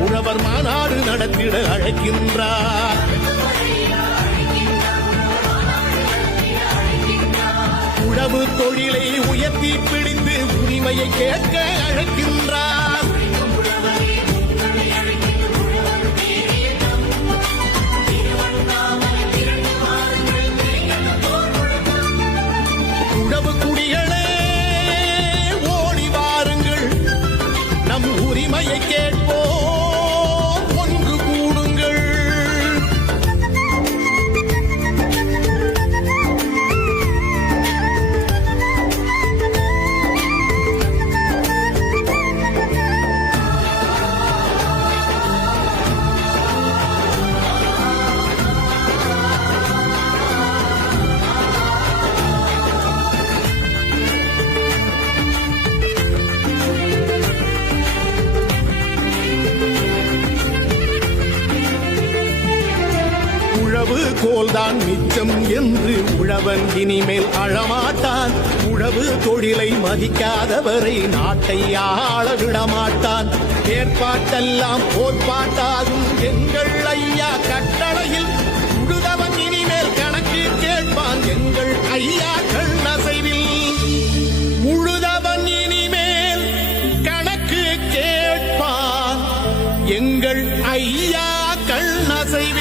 உழவர் மாநாடு நடத்திட அழைக்கின்றார். உழவு தொழிலை உயர்த்தி பிடித்து உரிமையை கேட்க அழைக்கின்றார். போல்தான் மிச்சம் என்று உழவன் இனிமேல் அழமாட்டான். உழவு தொழிலை மதிக்காதவரை நாட்டை ஆள விடமாட்டான். ஏற்பாட்டெல்லாம் போர்ப்பாட்டாகும் எங்கள் ஐயா கட்டளையில். உழுதவன் இனிமேல் கணக்கு கேட்பான் எங்கள் ஐயா கண்ணசைவில் உழுதவன் இனிமேல் கணக்கு கேட்பான் எங்கள் ஐயா கண்ணசைவில்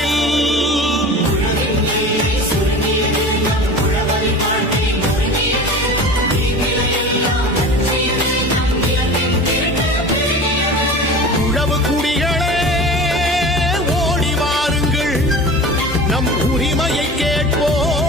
நம் உரிமையை கேட்போம்.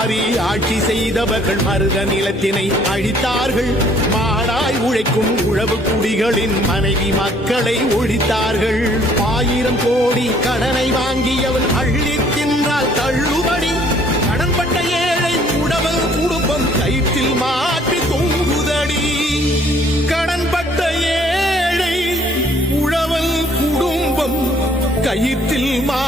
மாறி ஆட்சி செய்தவர்கள் மருத நிலத்தினை அழித்தார்கள். மாடாய் உழைக்கும் உழவு குடிகளின் மனைவி மக்களை ஒழித்தார்கள். ஆயிரம் கோடி கடனை வாங்கியவன் அள்ளி தின்றால் தள்ளுபடி. கடன்பட்ட ஏழை உடவு குடும்பம் கயிற்றில் மாற்றி தொங்குதடி. கடன்பட்ட ஏழை உழவன் குடும்பம் கயிற்றில் மா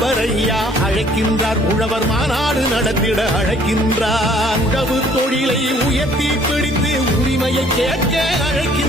மருத்துவர் அழைக்கின்றார். உழவர் மாநாடு நடத்திட அழைக்கின்றார். உழவு தொழிலை உயர்த்தி பிடித்து உரிமையை கேட்க அழைக்க